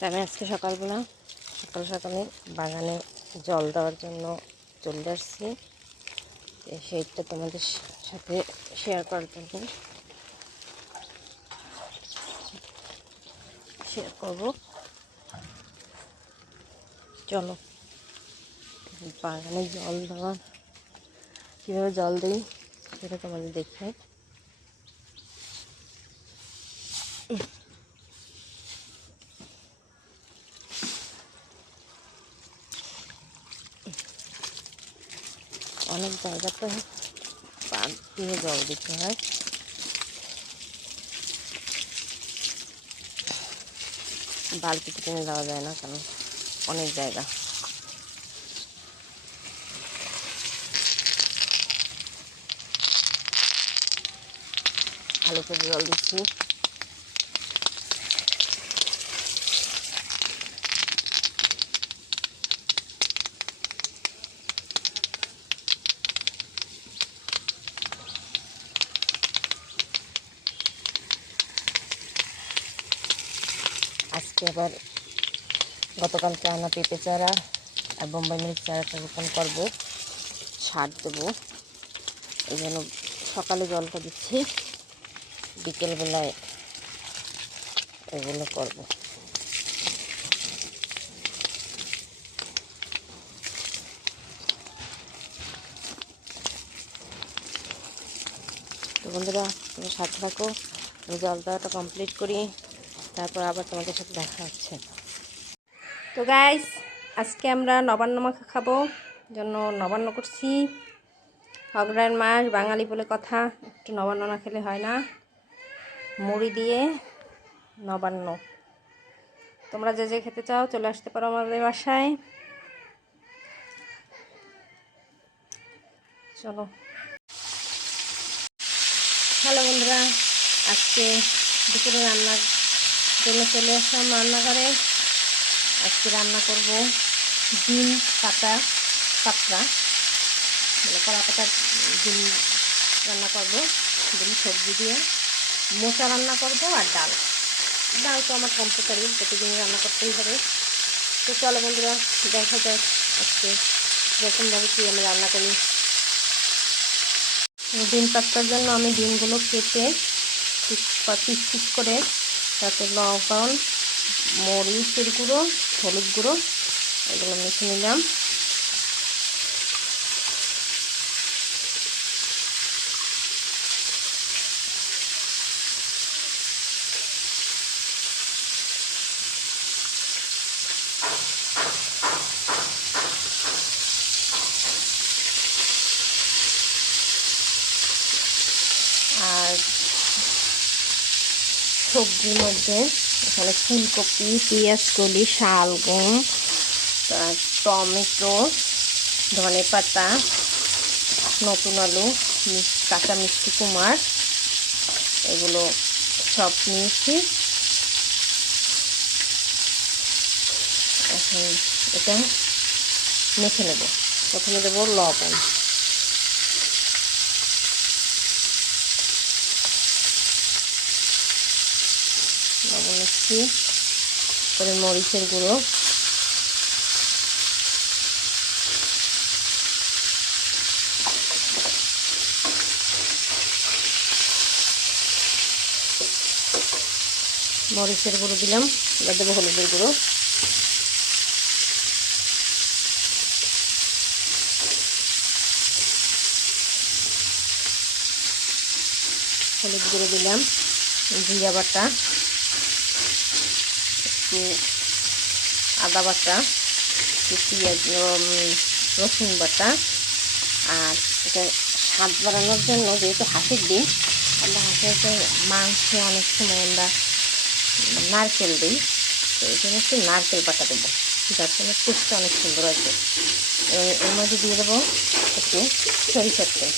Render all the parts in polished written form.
তো আমি আজকে সকালবেলা সকালে বাগানে জল দেওয়ার জন্য চলে আসছি। সেইটা তোমাদের সাথে শেয়ার করার জন্য শেয়ার করবো। চলো বাগানে জল দেওয়া কীভাবে জল দিই সেটা তোমাদের দেখাই। অনেক জায়গাতে পাম্প দিয়ে জল দিতে হয়, বালতিতে টেনে দেওয়া যায় না, কারণ অনেক জায়গা। ভালো করে জল দিচ্ছি। আজকে আবার গতকালকে আনা পেঁপে চারা আর বোম্বাই মরিচ চারাটা রোপণ করবো, সার দেবো। এই জন্য সকালে জলটা দিচ্ছি, বিকেলবেলায় এগুলো করবো। তো বন্ধুরা তোমরা সাথে থাকো, আমি জল দেওয়াটা কমপ্লিট করি, তারপর আবার তোমাদের সাথে দেখা হচ্ছে। তো গাইস, আজকে আমরা নবান্ন মাখা খাবো, জন্য নবান্ন করছি। অগ্রহায়ণ মাস, বাঙালি বলে কথা, একটু নবান্ন না খেলে হয় না। মুড়ি দিয়ে নবান্ন। তোমরা যে যে খেতে চাও চলে আসতে পারো আমাদের বাসায়। চলো। হ্যালো বন্ধুরা, আজকে দুপুরে রান্নার জন্য চলে আসলাম রান্নাঘরে। আজকে রান্না করব ডিম পাতা পাতলা, মানে কলা পাতার ডিম রান্না করব, ডিম সবজি দিয়ে মোচা রান্না করব, আর ডাল তো আমার কম্পালসারি, প্রতিদিন রান্না করতেই হবে। তো চলো বন্ধুরা দেখা যাক আজকে এরকমভাবে কি আমি রান্না করি। ডিম পাতার জন্য আমি ডিমগুলো কেটে পিস পিস করে তাতে লবণ, মরিচের গুঁড়ো, হলুদ গুঁড়ো এগুলো মেখে নিলাম। আর সবজির মধ্যে এখানে ফুলকপি, পেঁয়াজকলি, শালগম, টমেটো, ধনেপাতা, নতুন আলু, কাঁচা মিষ্টি কুমড়া এগুলো সব নিয়েছি। এখন এটা মেখে নেব। প্রথমে দেবো লবণ, নিচ্ছি, তারপরে মরিচের গুঁড়ো, দিলাম। এবার দেবো হলুদের গুঁড়ো, দিলাম, জিরা বাটা, একটু আদা বাটা, একটু পেঁয়াজ রসুন বাটা। আর এটা স্বাদ বাড়ানোর জন্য, যেহেতু হাঁসের ডিম, আমরা হাঁসের মাংস অনেক সময় আমরা নারকেল দিই, তো এই জন্য একটু নারকেল বাটা দেবো, যার জন্য টেস্টটা অনেক সুন্দর আসবে। এর মধ্যে দিয়ে দেবো একটু সরিষার তেল,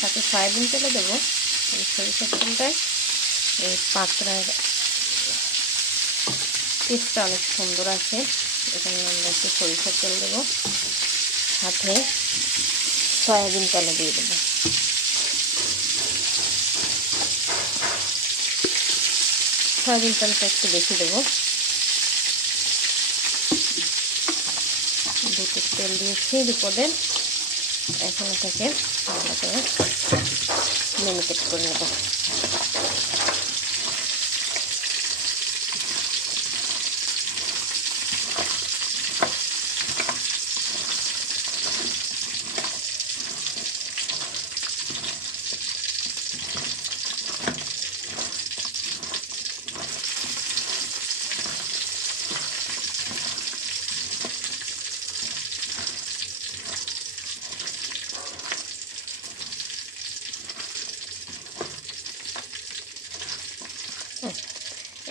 সাথে সয়াবিন তেলও দেবো। সরিষার তেলটায় এই পাতলার টেস্টটা অনেক সুন্দর আছে। এখানে আমরা একটু সরিষার তেল দেবো, সাথে সয়াবিন তেল দিয়ে দেবো। সয়াবিন তেলটা একটু বেশি দেবো। দুটো তেল দিয়েছি বিপদের। এখন থেকে ভালো করে মেরিনেট করে নেব।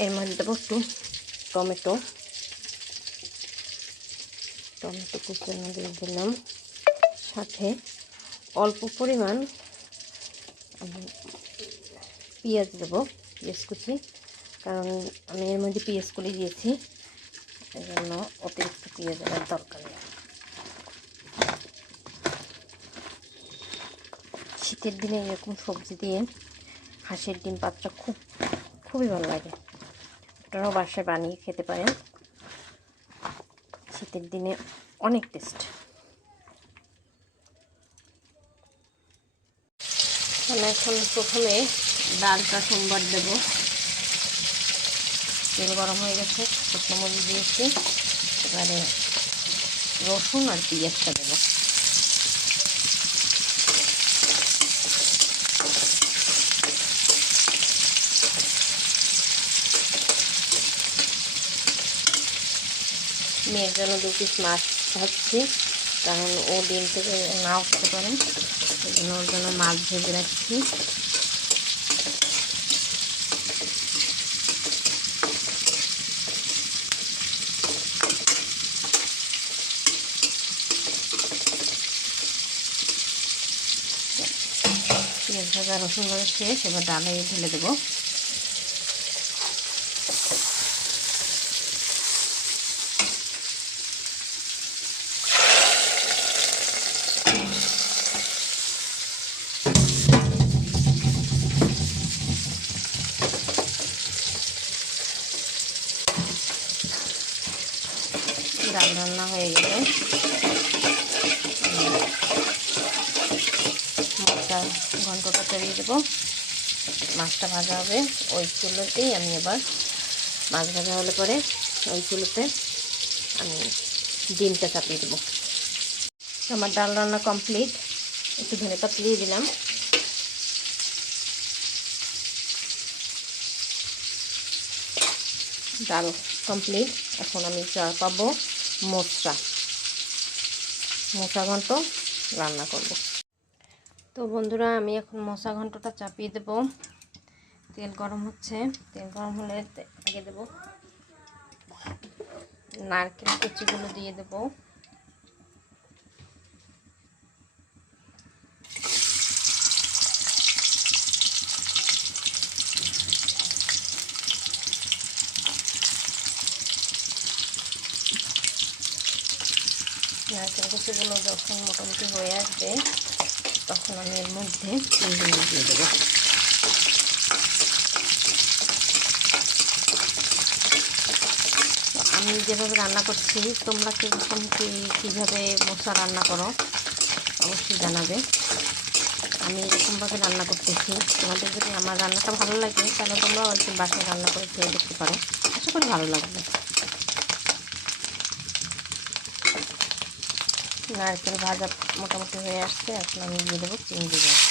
এর মধ্যে দেবো একটু টমেটো কুচানো দিয়ে দিলাম, সাথে অল্প পরিমাণ পেঁয়াজ দেবো, পেঁয়াজ কুচি, কারণ আমি এর মধ্যে পেঁয়াজ কুচি দিয়েছি, এই জন্য অতিরিক্ত পেঁয়াজ দেওয়ার দরকার নেই। শীতের দিনে এরকম সবজি দিয়ে হাঁসের ডিম পাতটা খুবই ভালো লাগে। আপনারাও বাসায় বানিয়ে খেতে পারেন, শীতের দিনে অনেক টেস্ট। আমি এখন প্রথমে ডালটা সোমবার দেব। তেল গরম হয়ে গেছে, শুকনো মরিচ দিয়েছি, এবারে রসুন আর পেঁয়াজটা দেবো। মেয়ের জন্য 2 পিস মাছ ভাজছি, কারণ ও ডিম থেকে নাও খেতে পারে, এই জন্য ওর জন্য মাছ ভেজে রাখছি। পেঁয়াজ ভাজা রসুন ভাজা শেষ, এবার ডালে ঢেলে দেবো। ডাল রান্না হয়ে গেলে মাছটা ঘন্টটা চড়িয়ে দেবো। মাছটা ভাজা হবে ওই চুলোতেই। আমি এবার মাছ ভাজা হলে পরে ওই চুলোতে আমি ডিমটা চাপিয়ে দেবো। আমার ডাল রান্না কমপ্লিট। একটু ধনে পাতা দিয়ে দিলাম। ডাল কমপ্লিট। এখন আমি চাপাবো মোচা ঘন্ট রান্না করব। তো বন্ধুরা, আমি এখন মোচা ঘন্টটা চাপিয়ে দেব। তেল গরম হচ্ছে, তেল গরম হলে আগে দেব নারকেল কুচিগুলো দিয়ে দেব, নারকেল কুচিগুলো যখন মোটামুটি হয়ে আসবে তখন আমি এর মধ্যে চিংড়ি দিয়ে দেবো। আমি যেভাবে রান্না করছি, তোমরা কীরকম কীভাবে মোচা রান্না করো অবশ্যই জানাবে। আমি এরকমভাবে রান্না করতেছি। তোমাদের যদি আমার রান্নাটা ভালো লাগে তাহলে তোমরাও একটু বাসায় রান্না করে খেয়ে দেখতে পারো, আশা করি ভালো লাগবে। নারকেল ভাজা মোটামুটি হয়ে আসছে, এখন আমি দিয়ে দেবো চিংড়ি মাছ।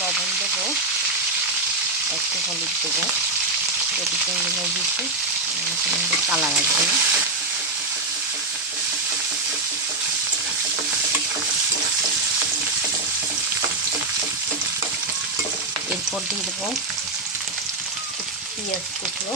লবণ দেবো, একটু হলুদ দেবো, যদি চিংড়ি মাছ দিচ্ছি কালার আসবে না। এরপর দিয়ে দেবো পেঁয়াজ কুচলো,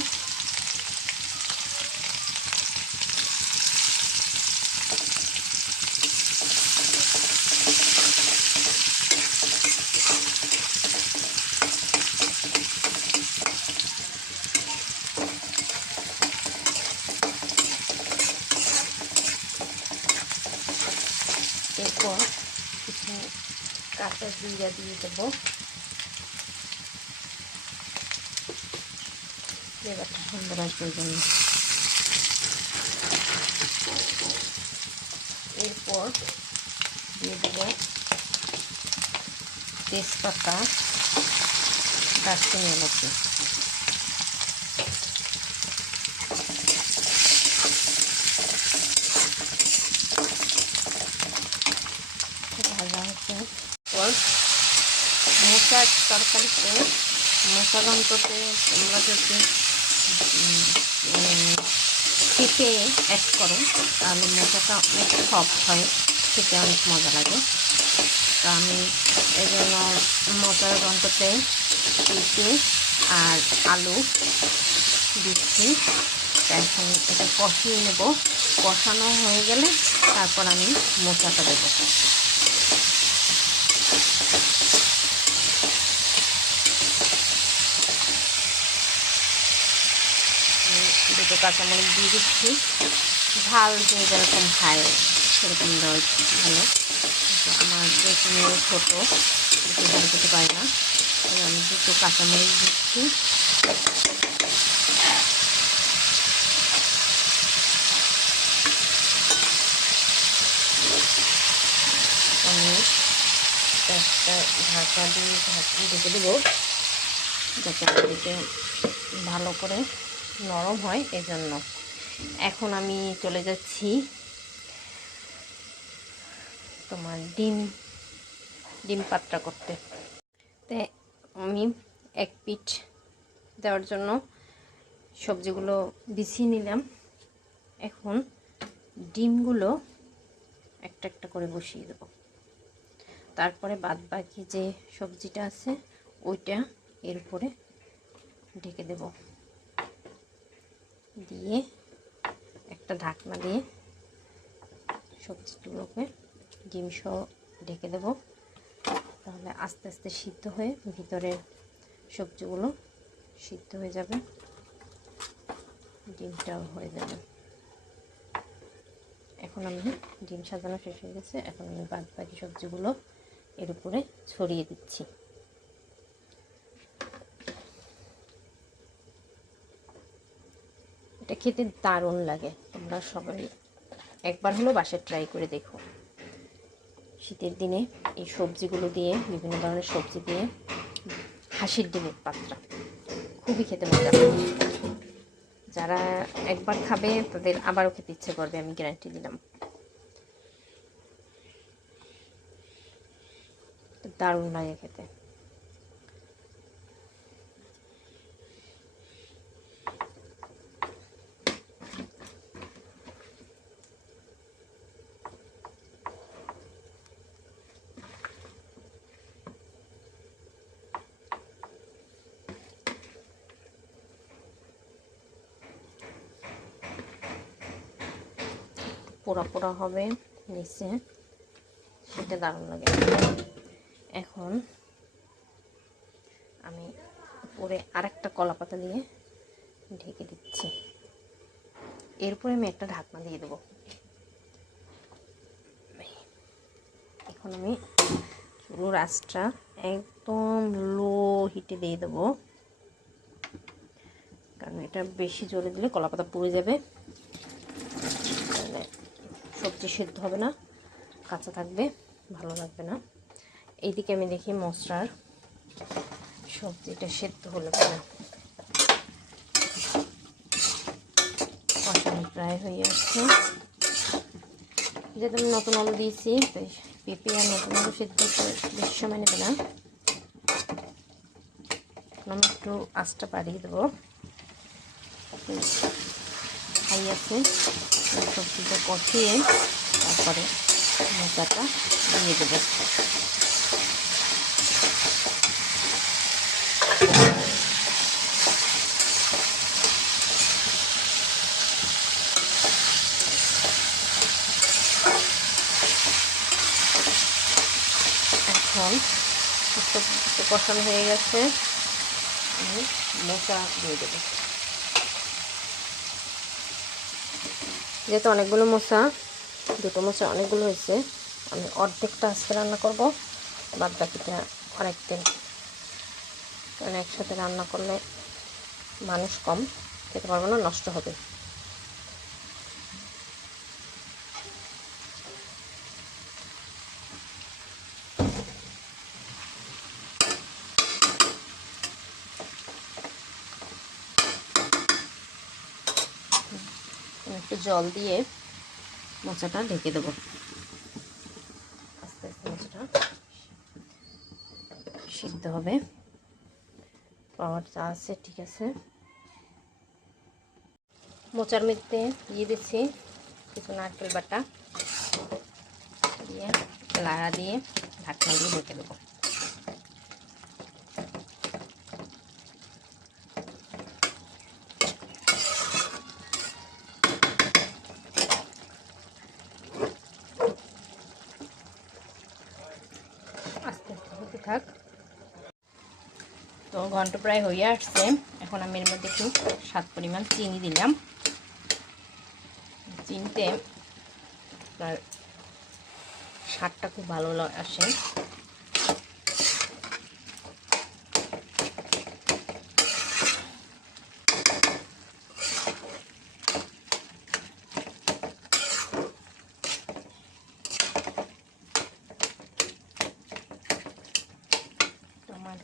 এরপর কিছু কাঁচা জিরা দিয়ে দেবো ফ্লেভারটা সুন্দর আসবে জন্য। এরপর দিয়ে দেবো তেজপাতা, দারচিনি, এলাচি। ভাজা হচ্ছে পর মোচার তরকারিতে, মোচা ঘন্টতে তোমরা যদি পেঁপে অ্যাড করো তাহলে মোচাটা অনেক সফট হয়, খেতে অনেক মজা লাগে। তো আমি এই জন্য মোচার ঘন্টতে পেঁপে আর আলু দিচ্ছি। এখন এটা কষিয়ে নেব, কষানো হয়ে গেলে তারপর আমি মোচাটা দেবো। দুটো কাঁচামরিচ দিয়ে দিচ্ছি, ঝাল যে যেরকম খায় সেরকম দেওয়া ভালো। আমার যেহেতু মেয়ে ছোটো, একটু ঝাল খেতে পারে না, আমি দুটো কাঁচামরিচ দিচ্ছি। আমি একটা ঢাকা দিয়ে ঢেকে দেবো যাতে আমাদেরকে ভালো করে নরম হয় এজন্য। এখন আমি চলে যাচ্ছি তোমার ডিম পাতটা করতে। তো আমি এক পিঠ দেওয়ার জন্য সবজিগুলো বিছিয়ে নিলাম। এখন ডিমগুলো একটা একটা করে বসিয়ে দেবো। তারপরে বাদ বাকি যে সবজিটা আছে ওইটা এর উপরে ঢেকে দেব, দিয়ে একটা ঢাকনা দিয়ে সবজিগুলোকে ডিম সহ ঢেকে দেব। তাহলে আস্তে আস্তে সিদ্ধ হয়ে ভিতরে সবজিগুলো সিদ্ধ হয়ে যাবে, ডিমটাও হয়ে যাবে। এখন আমি ডিম সাজানো শেষ হয়ে গেছে, এখন আমি বাদ বাকি সবজিগুলো এর উপরে ছড়িয়ে দিচ্ছি। এটা খেতে দারুণ লাগে, তোমরা সবাই একবার হলেও বাসায় ট্রাই করে দেখো। শীতের দিনে এই সবজিগুলো দিয়ে, বিভিন্ন ধরনের সবজি দিয়ে হাঁসের ডিমের পাতটা খুবই খেতে মজা। যারা একবার খাবে তাদের আবারও খেতে ইচ্ছে করবে, আমি গ্যারান্টি দিলাম। দারুণ লাগে খেতে। পোড়া পোড়া হবে নিচে, সেটা দারুণ লাগে। এখন আমি উপরে আরেকটা কলা পাতা দিয়ে ঢেকে দিচ্ছি। এরপরে আমি একটা ঢাকনা দিয়ে দেবো। এখন আমি চুলোর আঁচটা একদম লো হিটে দিয়ে দেবো, কারণ এটা বেশি জোরে দিলে কলা পাতা পুড়ে যাবে, তাহলে সবজি সেদ্ধ হবে না, কাঁচা থাকবে, ভালো লাগবে না। এইদিকে আমি দেখি মশলার সবজিটা সেদ্ধ হলো কিনা। কষানো প্রায় হয়ে আসছে, যেহেতু আমি নতুন আলু দিয়েছি তাই পেঁপে আর নতুন আলু সেদ্ধ বেশি সময় নেবে না। আমি একটু আঁচটা বাড়িয়ে দেবো, হাই আছে। সবজিটা কষিয়ে তারপরে মোচাটা দিয়ে দেবো। এখন একটু কষানো হয়ে গেছে, আমি মোচা দিয়ে দেবো। যেহেতু অনেকগুলো মোচা, দুটো মোচা অনেকগুলো হয়েছে, আমি অর্ধেকটা আজকে রান্না করব, বাদ বাকিটা আরেকদিন, কারণ একসাথে রান্না করলে মানুষ কম, খেতে পারবো না, নষ্ট হবে। একটু জল দিয়ে মোচাটা ঢেকে দেবো। আস্তে আস্তে মোচাটা সিদ্ধ হবে, পাওয়ার চা আছে, ঠিক আছে। মোচার মধ্যে দিয়ে দিচ্ছি কিছু নারকেল বাটা, দিয়ে লাড়া দিয়ে ঢাকনা দিয়ে ঢেকে দেবো। আস্তে আস্তে হতে থাক। তো ঘন্টা প্রায় হয়ে আসছে। এখন আমি এর মধ্যে একটু স্বাদ পরিমাণ চিনি দিলাম। চিনিতে আপনার স্বাদটা খুব ভালো আসে। আমার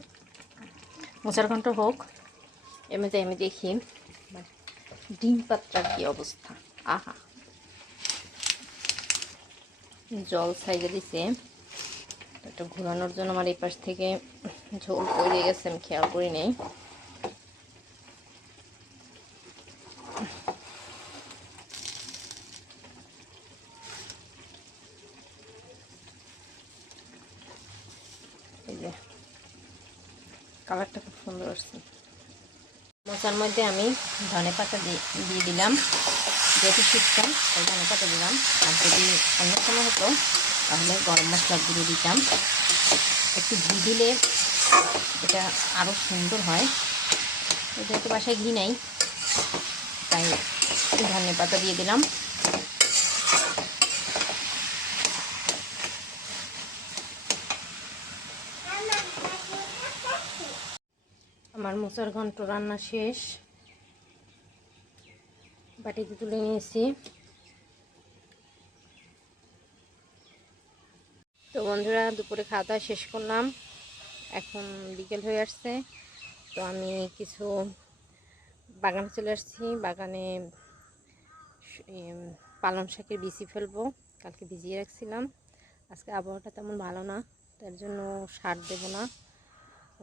মোচার ঘন্ট হোক, এমনিতে আমি দেখি ডিম পাত্রার কি অবস্থা। আহা, জল সাইজে দিছে, একটু ঘোরানোর জন্য আমার এই পাশ থেকে ঝোল পড়ে গেছে, আমি খেয়াল করি নেই। এই যে কালারটা খুব সুন্দর আসছে। মোচার মধ্যে আমি ধনে পাতা দিয়ে দিলাম, যেহেতু শীতকাল তাই ধনে পাতা দিলাম। আর যদি অন্য সময় হতো তাহলে গরম মশলা গুঁড়ো দিতাম। একটু ঘি দিলে এটা আরও সুন্দর হয়। যেহেতু বাসায় ঘি নেই তাই ধনে পাতা দিয়ে দিলাম। আমার মোচার ঘন্ট রান্না শেষ, বাটিতে তুলে নিয়েছি। তো বন্ধুরা, দুপুরে খাওয়া দাওয়া শেষ করলাম, এখন বিকেল হয়ে আসছে। তো আমি কিছু বাগানে চলে আসছি। বাগানে পালং শাকের বিচি ফেলবো, কালকে ভিজিয়ে রাখছিলাম। আজকে আবহাওয়াটা তেমন ভালো না, তার জন্য সার দেব না,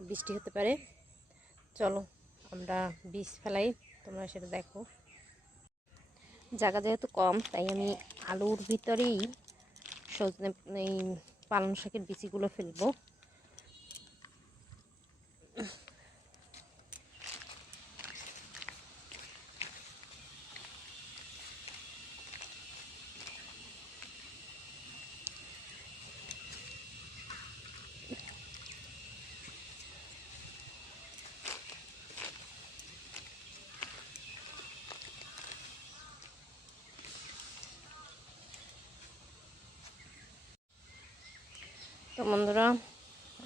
বৃষ্টি হতে পারে। চলো আমরা বীজ ফেলাই, তোমরা সেটা দেখো। জায়গা যেহেতু কম তাই আমি আলুর ভিতরেই সজনে এই পালং শাকের বিচিগুলো ফেলবো। তো বন্ধুরা,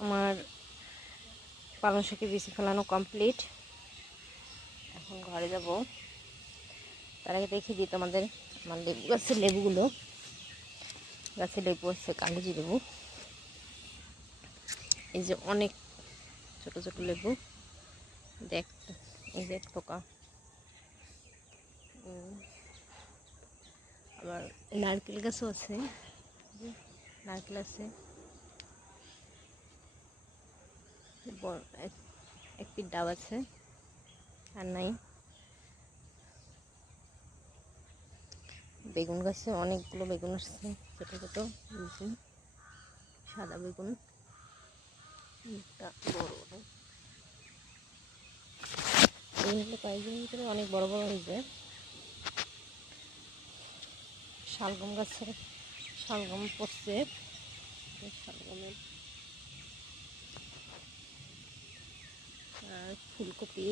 আমার পালং শাকের বিচি ফেলানো কমপ্লিট। এখন ঘরে যাব, তার আগে দেখিয়ে দিই তোমাদের আমার লেবু গাছের লেবুগুলো। গাছে লেবু আছে, কাগজি লেবু, এই যে অনেক ছোট ছোট লেবু, দেখ এই যে টোকা। আবার নারকেল গাছও আছে, নারকেল আছে, একটি ডাব আছে, আর নাই। বেগুন গাছে অনেকগুলো বেগুন আসছে, ছোটো ছোটো বেগুন, সাদা বেগুন, বড় বড়। এইগুলো কয়েকদিনের ভিতরে অনেক বড় বড় হয়েছে। শালগম গাছে শালগম পড়ছে, শালগমের। আর ফুলকপি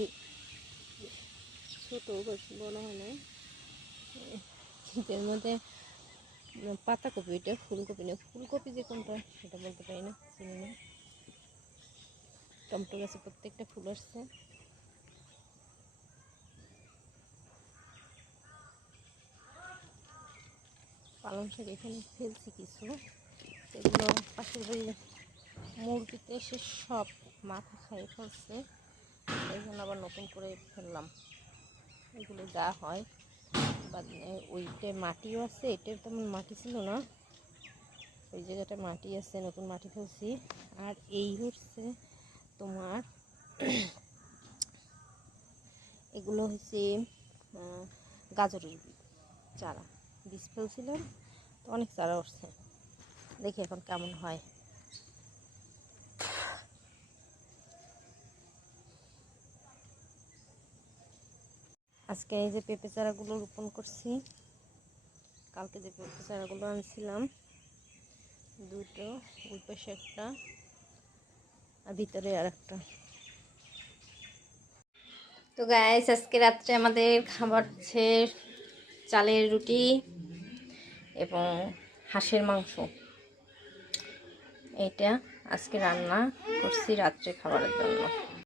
ছোটো, বড় হয় না, কিন্তু এর মধ্যে পাতাকপি, এটা ফুলকপি না, ফুলকপি যে কোনটা সেটা বলতে পারি না, চিনি না। টমেটো গাছে প্রত্যেকটা ফুল আসছে। পালং শাক এখানে ফেলছি কিছু, এগুলো পাশের বাড়ির মুরগিতে এসে সব মাথা খাইয়ে ফেলছে, এই জন্য আবার নতুন করে ফেললাম। এগুলো যা হয় বা ওইটা মাটিও আছে, এটার তেমন মাটি ছিল না, ওই জায়গাটা মাটি আছে, নতুন মাটি ফেলছি। আর এই হচ্ছে তোমার এগুলো হচ্ছে গাজরের চারা, বীজ ফেলছিলাম তো অনেক চারা উঠছে, দেখি এখন কেমন হয়। আজকে এই যে পেঁপে চারাগুলো রোপণ করছি, কালকে যে পেঁপে চারাগুলো আনছিলাম দুটো, ওই পাশে একটা আর ভিতরে আর একটা। তো গাইস, আজকে রাত্রে আমাদের খাবার হচ্ছে চালের রুটি এবং হাঁসের মাংস। এটা আজকে রান্না করছি রাত্রে খাবারের জন্য।